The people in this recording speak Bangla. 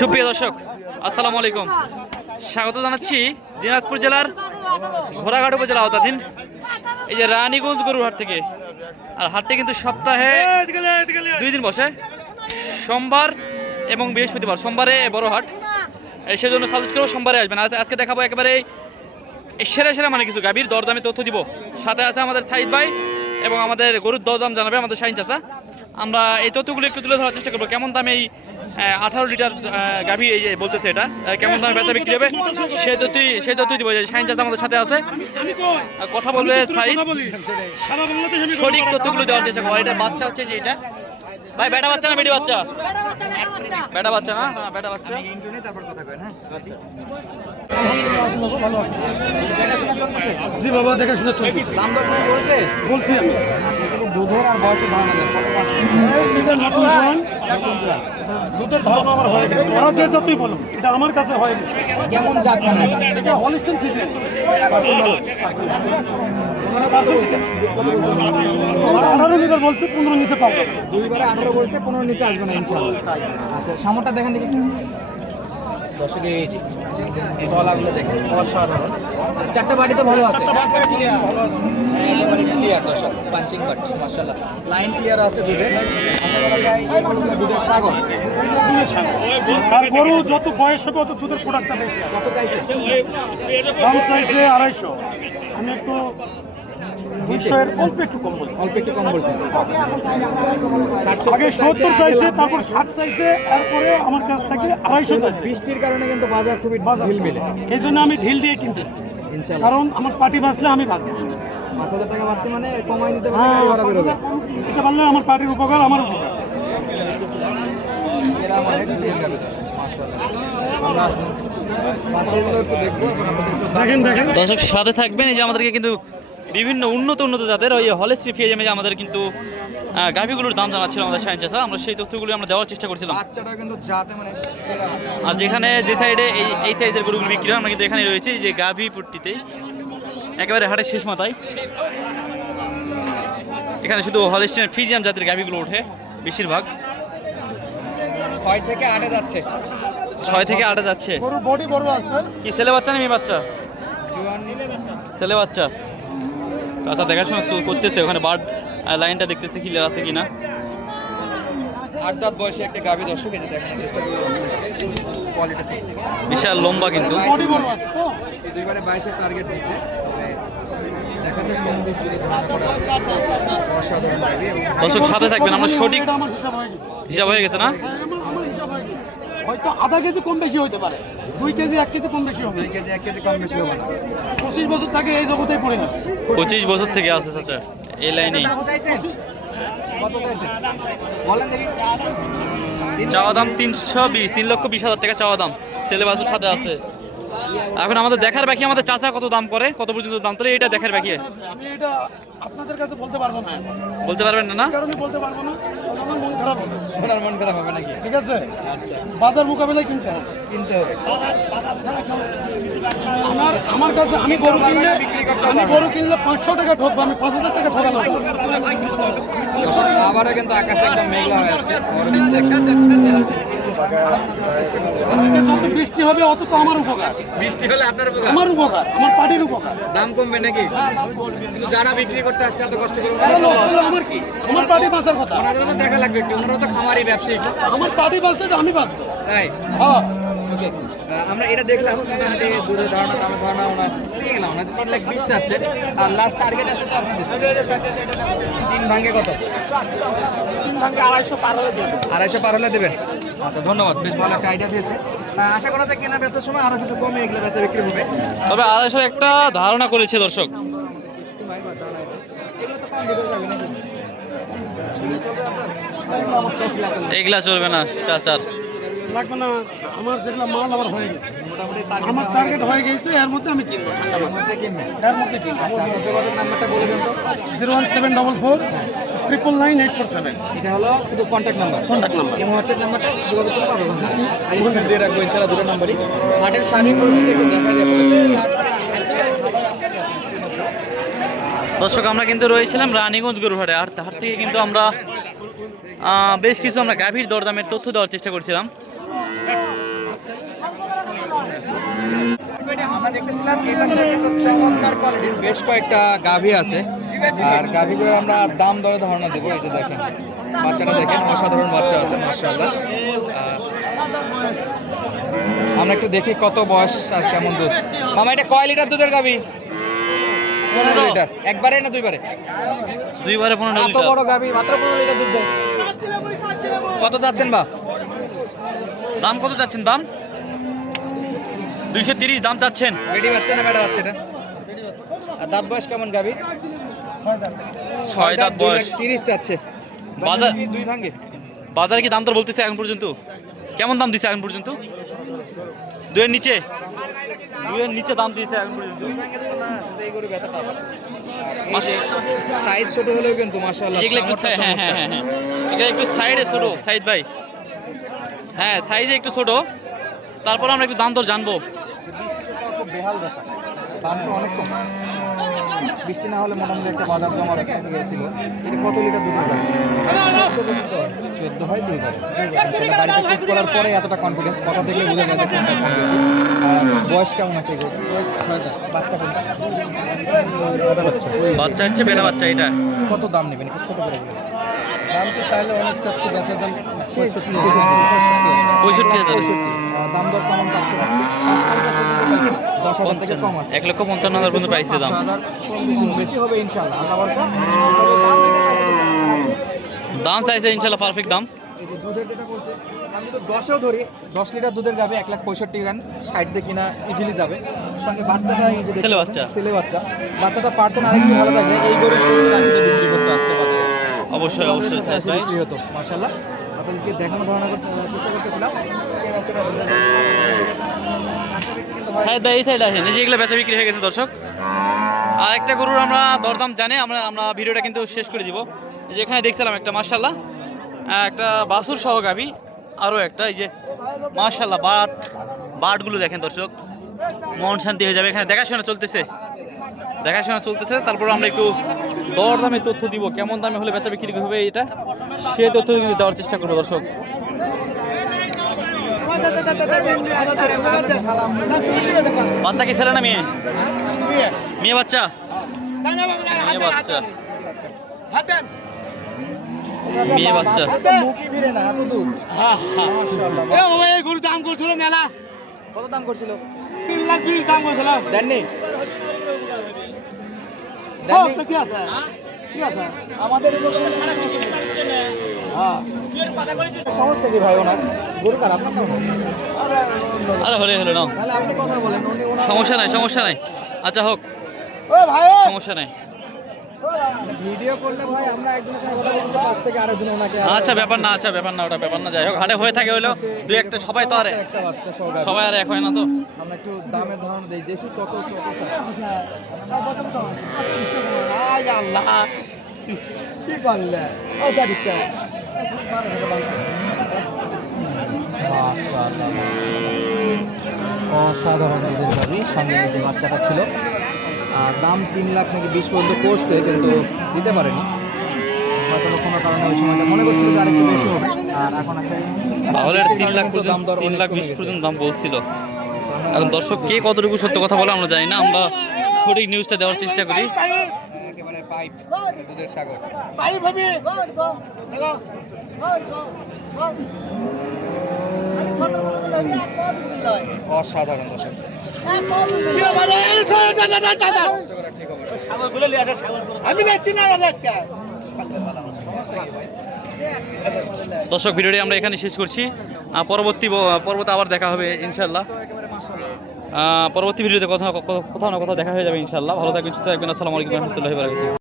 সুপ্রিয় দর্শক, আসসালামু আলাইকুম। স্বাগত জানাচ্ছি দিনাজপুর জেলার ঘোড়াঘাট উপজেলা আওতাধীন এই যে রানীগঞ্জ গরুর হাট থেকে। আর হাটটি কিন্তু সপ্তাহে 2 দিন বসে, সোমবার এবং বৃহস্পতিবার। সোমবারে বড় হাট, সেজন্য সাজেস্ট করবো সোমবারে আসবেন। আজকে দেখাবো একেবারে সেরা সেরা মানে কিছু গাভীর দরদামে তথ্য দিব। সাথে আছে আমাদের সাইদ ভাই এবং আমাদের গরুর দরদাম জানাবে আমাদের শাহিন চাচা। আমরা এই তথ্যগুলো একটু তুলে ধরার চেষ্টা করবো। কেমন দামে এই 18 লিটার গাভী এই যে বলতেছে এটা কেমন দামে বেচা বিক্রি হবে সেই তথ্যই দিব। শাহিন চাচা আমাদের সাথে আছে, কথা বলবে সাইদ, সঠিক তথ্যগুলো দেওয়ার চেষ্টা করবো। এটা বাচ্চা হচ্ছে যে এটা ভাই, বেটা বাচ্চা না বেটি বাচ্চা? বেটা বাচ্চা না? হ্যাঁ বেটা বাচ্চা। জি বাবা, দেখাশোনা চলতেছে। দাম দর কিছু বলছে? বলছি আমি। আচ্ছা, এটা তো দুধের আর বয়সের ধারণা দেন কত মাস? সেটা নতুন ধান, দুধের ধারণা আমার হয়ে গেছে। ওরা যে যতই বলো, এটা আমার কাছে হয়ে গেছে। কেমন জাত মানে? এটা হলিস্টিন ফিজিয়ান। মানে পার্সেন্ট 18 লিটার বলছে, 15 নিচে পাবো। দুইবারে 18 বলছে, 15 নিচে আসবে না ইনশাআল্লাহ। আচ্ছা, সামরটা দেখেন দেখি। দর্শক এই যে তলাগুলো দেখেন, অসাধারণ। চারটা বাড়ি তো ভালো আছে, একেবারে ক্লিয়ার দর্শক, পাঞ্চিং বাট মাশাআল্লাহ, লাইন ক্লিয়ার আছে দুধের। আশা করা যায় এগুলো দুধের সাগর। আর গরু যত বয়স হবে তত দুধের প্রোডাক্টটা বেশি। কত চাইছে? দাম চাইছে 250। আমি একটু 200 এর অল্প একটু কম বলছি। অল্প একটু কম বলছেন। আগে 70 চাইছে, তারপর 60 চাইছে, তারপরে আমার কাছ থেকে 250 চাইছে। বৃষ্টির কারণে কিন্তু বাজার খুবই ঢিল মেলে। এই জন্য আমি ঢিল দিয়ে কিনতেছি, ইনশাআল্লাহ। কারণ আমার পার্টি বাঁচলে আমি বাঁচবো। 5000 টাকা বাড়তি মানে কমাই নিতে পারলে হ্যাঁ, গাড়ি ভাড়া বেরোবে। দিতে পারলে আমার পার্টির উপকার, আমার উপকার। এরা আমাদের টিম গাবে দর্শক, মাশাআল্লাহ। আমরা পাশেরগুলো একটু দেখবো এবং আপনাদের একটু দেখেন দেখেন দর্শক সাথে থাকবেন। এই যে আমাদেরকে কিন্তু বিভিন্ন উন্নত জাতের ওই হলিস্টিন ফিজিয়ামে যে আমাদের কিন্তু গাভীগুলোর দাম জানাচ্ছিল আমাদের শাহিন চাচা। আমরা সেই তথ্যগুলো আমরা দেওয়ার চেষ্টা করছিলাম। বাচ্চাটা কিন্তু জাতে মানে সেরা। আর যেখানে যে সাইডে এই সাইজের গরুগুলো বিক্রি হয়, আমরা কিন্তু এখানে রয়েছি যে গাভী পট্টিতেই, একেবারে হাটের শেষ মাথায়। এখানে শুধু হলিস্টিন ফিজিয়াম জাতের গাভীগুলো ওঠে বেশিরভাগ। 6 থেকে 8 এ যাচ্ছে। 6 থেকে 8 যাচ্ছে। গরুর বডি বড় আছে। কি ছেলে বাচ্চা না মেয়ে বাচ্চা? জোয়ান ছেলে বাচ্চা। চাচা দেখাশোনা করতেছে, ওখানে বার্ড লাইনটা দেখতেছে ক্লিয়ার আছে কিনা। 8 দাঁত বয়সে একটা গাভী দর্শক, এই যে দেখানোর চেষ্টা করব কোয়ালিটি। বিশাল লম্বা কিন্তু। বডি বড় আছে তো। দুইবারে 22 এর টার্গেট দিয়েছে। দেখা যাক কোন দিক থেকে ধারণা করা হচ্ছে। অসাধারণ গাভী এবং দর্শক সাথে থাকবেন, আমরা সঠিক এটা আমার হিসাব হয়ে গেছে। হিসাব হয়ে গেছে না? হ্যাঁ, আমার হিসাব হয়ে গেছে। হয়তো আধা কেজি কম বেশি হতে পারে, 2 কেজি 1 কেজি কম বেশি হবে। 2 কেজি 1 কেজি কম বেশি হবে না। 25 বছর থেকে এই জগতেই পড়ে গেছে। 25 বছর থেকে আছে চাচা এই লাইনেই। কত চাইছে? বলেন দেখি। চাওয়া দাম 320, 3,20,000 টাকা চাওয়া দাম। ছেলে বাছুর সাথে আছে। এখন আমাদের দেখার বাকি আমাদের চাচা কত দাম করে, কত পর্যন্ত দাম করে, এটা দেখার বাকি। আমি এটা আপনাদের কাছে বলতে পারবো না। বলতে পারবেন না? না এই কারণে বলতে পারবো না, আমার মন খারাপ হবে। ওনার মন খারাপ হবে নাকি? ঠিক আছে, আচ্ছা, বাজার মোকাবেলায় কিনতে হবে। কিনতে হবে। আমার কাছে আমি গরু কিনলে 500 টাকা ঠকবো, আমি 5000 টাকা ঠকালাম। আবারও কিন্তু আকাশে একদম মেঘলা হয়ে আসছে। আজকে যত বৃষ্টি হবে অত তো আমার উপকার। বৃষ্টি হলে আপনার উপকার, আমার উপকার, আমার পার্টির উপকার। দাম কমবে নাকি? হ্যাঁ, দাম কমবে। কিন্তু যারা বিক্রি করতে আসছে এত কষ্ট করে আরে নষ্ট হলে আমার কি? আমার পার্টি বাঁচার কথা। ওনাদেরও তো দেখা লাগবে একটু, ওনারাও তো খামারি ব্যবসায়ী। আমার পার্টি বাঁচতে তো আমি বাঁচবো। তাই হ্যাঁ, ওকে, আমরা এটা দেখলাম মোটামুটি দুধের ধারণা, দামের ধারণা ওনার পেয়ে গেলাম। ওনার 3,20,000 চাচ্ছে, আর লাস্ট টার্গেট আছে তো আপনাদের 3 ভাঙে কত? 3 ভাঙে 250 পার হলে দেব। 250 পার হলে দেবেন। আচ্ছা, ধন্যবাদ, বেশ ভালো একটা আইডিয়া দিয়েছে। আশা করা যায় কেনা বেচার সময় আরো কিছু কমে এগুলো বেচা বিক্রি হবে। তবে 250 একটা ধারণা করেছে দর্শক। এগুলো তো কম বেশি যাবে নাকি? এগুলা চলবে না চাচার। লাগবে না, আমার যেগুলো মাল আমার হয়ে গেছে, মোটামুটি আমার টার্গেট হয়ে গেছে, এর মধ্যে আমি কিনবো। এর মধ্যে কিনবেন। এর মধ্যে কিনবো। আচ্ছা, আপনার যোগাযোগ নাম্বারটা বলে দেন তো। 01744 999 এটা হলো শুধু কন্ট্যাক্ট নাম্বার, কন্ট্যাক্ট নাম্বার। এই হোয়াটসঅ্যাপ নাম্বারটা যোগাযোগ করতে পারবেন। আর স্ক্রিন দিয়ে রাখবো ইনশাআল্লাহ দুটো নাম্বারই। হাটের শারীরিক পরিস্থিতি একটু দেখা যাবে। দর্শক আমরা কিন্তু রয়েছিলাম রানীগঞ্জ গরুর হাটে। আর হাট থেকে কিন্তু আমরা বেশ কিছু আমরা গাভীর দরদামের তথ্য দেওয়ার চেষ্টা করছিলাম। আমরা দেখতেছিলাম এই পাশে কিন্তু চমৎকার কোয়ালিটির বেশ কয়েকটা গাভী আছে, আর গাভীগুলোর আমরা দাম দরে ধারণা দেবো। এই যে দেখেন বাচ্চাটা দেখেন, অসাধারণ বাচ্চা আছে মাশাআল্লাহ। আমরা একটু দেখি কত বয়স আর কেমন দুধ। মামা এটা কয় লিটার দুধের গাভী? 15 লিটার। একবারে না দুইবারে? দুইবারে 15 এত লিটার। বড় গাভী মাত্র 15 লিটার দুধ দেয়। কত চাচ্ছেন বা? দাম কত চাচ্ছেন? দাম 230 দাম চাচ্ছেন। বেটি বাচ্চা না বেটা বাচ্চা এটা? আর দাঁত বয়স কেমন গাভী? 6 দাঁত বয়স। 30 চাচ্ছে। বাজার কি দুই ভাঙে? বাজারে কি দাম দর বলতেছে এখন পর্যন্ত? কেমন দাম দিছে এখন পর্যন্ত? দুইয়ের নিচে? দুইয়ের নিচে দাম দিয়েছে এখন পর্যন্ত। দুই ভাঙে তো না, শুধু এই গরু বেচা টাফ আছে। সাইজ ছোট হলেও কিন্তু মাশাআল্লাহ এগুলো একটু সামর্থ্য হ্যাঁ হ্যাঁ চমৎকার। হ্যাঁ এগুলো একটু সাইডে ছোট সাইড ভাই। হ্যাঁ সাইজে একটু ছোট, তারপর আমরা একটু দাম দর জানবো। খুব বেহাল দশা, দাম তো অনেক কম। বৃষ্টি না হলে মোটামুটি একটা বাজার জমা গেছিল। এটা কত লিটার দুধ হয়? 14 হয় দুইবারে। বাড়িতে চেক করার পরে এতটা কনফিডেন্স, কথা থেকে বোঝা যায় যে কোনটা কম বেশি। আর বয়স কেমন আছে এগুলো? বয়স 6 দাঁত। বাচ্চা কোনটা? বাচ্চা হচ্ছে বেলা বাচ্চা। এটা কত দাম নেবেন একটু ছোট করে বলুন। দাম তো চাইলে অনেক চাচ্ছে, বেচার দাম 65,000। দাম দর কেমন পাচ্ছ? 10,000 থেকে কম আছে। 1,55,000 পর্যন্ত পাইছে দাম। 10,000 কম বেশি হবে ইনশাআল্লাহ, আল্লাহ ভরসা। তবে দাম দিতে চাইছে দাম চাইছে ইনশাআল্লাহ পারফেক্ট দাম। এই যে দুধের যেটা করছে, আমি তো 10এও ধরি, 10 লিটার দুধের গাবে 1,65,000 সাইড দিয়ে কিনা ইজিলি যাবে। সঙ্গে বাচ্চাটা এই যে ছেলে বাচ্চা। ছেলে বাচ্চা, বাচ্চাটা পার্সেন্ট আরেকটু ভালো থাকবে। এই গরু 70-80 বিক্রি করতে আজকে বাজারে। অবশ্যই অবশ্যই সাইজ ভাই। বিক্রি হতো মাশাআল্লাহ। আপনাদেরকে দেখানো ধারণা চেষ্টা করতেছিলাম। সাইড ভাই এই সাইড আসেন, এই যে এগুলো বেচা বিক্রি হয়ে গেছে দর্শক। আর একটা গরুর আমরা দরদাম জানি, আমরা ভিডিওটা কিন্তু শেষ করে দিব। এই যে এখানে দেখছিলাম একটা মাশাআল্লাহ একটা বাছুর সহ গাভী, আরও একটা এই যে মাশাআল্লাহ বাটগুলো দেখেন দর্শক, মন শান্তি হয়ে যাবে। এখানে দেখাশোনা চলতেছে, তারপর আমরা একটু দরদামের তথ্য দিব, কেমন দামে হলে বেচা বিক্রি হবে এটা সে তথ্য কিন্তু দেওয়ার চেষ্টা করবো দর্শক। বাচ্চা কি ছেলে না মেয়ে? মেয়ে বাচ্চা। মেয়ে বাচ্চা। মেয়ে বাচ্চা। মুখই ভিড়ে না এত দুধ। মাশাআল্লাহ। এই গরু দাম করছিল মেলা, কত দাম করছিল? 3,20,000 দাম করছিল। দেননি? কি আছে? কি আছে? আমাদের সমস্যা কি ভাই ওনার? গরু কার আপনার না? আরে হলে নাও, তাহলে আপনি কথা বলেন। উনি ওনার সমস্যা নাই। আচ্ছা হোক, ও ভাই সমস্যা নাই। ভিডিও করলে ভাই আমরা একজনের সঙ্গে কথা বলতে পাশ থেকে আরেকজন ওনাকে আচ্ছা ব্যাপার না, ওটা ব্যাপার না। যাই হোক, হাটে হয়ে থাকে হইলো দুই একটা, সবাই তো আর একটা বাচ্চা সবাই আর এক হয় না তো। আমরা একটু দামের ধারণা দেই, দেখি কত চাই। আল্লাহ কি করলে? ও যা দিচ্ছে অসাধারণ দুধের গাভী, সঙ্গে যে বাচ্চাটা ছিল। দাম 3 লাখ নাকি 20 পর্যন্ত করছে, কিন্তু দিতে পারেনি হয়তো কোনো কারণে। ওই সময়টা মনে করছিল যে আরেকটু বেশি হবে, আর এখন আসে তাহলে 3 লাখ পর্যন্ত, 3,20,000 পর্যন্ত দাম বলছিল। এখন দর্শক কে কতটুকু সত্য কথা বলে আমরা জানি না, আমরা সঠিক নিউজটা দেওয়ার চেষ্টা করি। একেবারে পাইপ দুধের সাগর। পাইপ হবে। অসাধারণ দর্শক। আমি যাচ্ছি না, দর্শক ভিডিওটি আমরা এখানে শেষ করছি। পরবর্তী আবার দেখা হবে ইনশাল্লাহ। পরবর্তী ভিডিওতে কোথাও না কোথাও দেখা হয়ে যাবে ইনশাল্লাহ। ভালো থাকবেন, সুস্থ থাকবেন। আসসালামু আলাইকুম ওয়া রাহমাতুল্লাহি ওয়া বারাকাতুহু।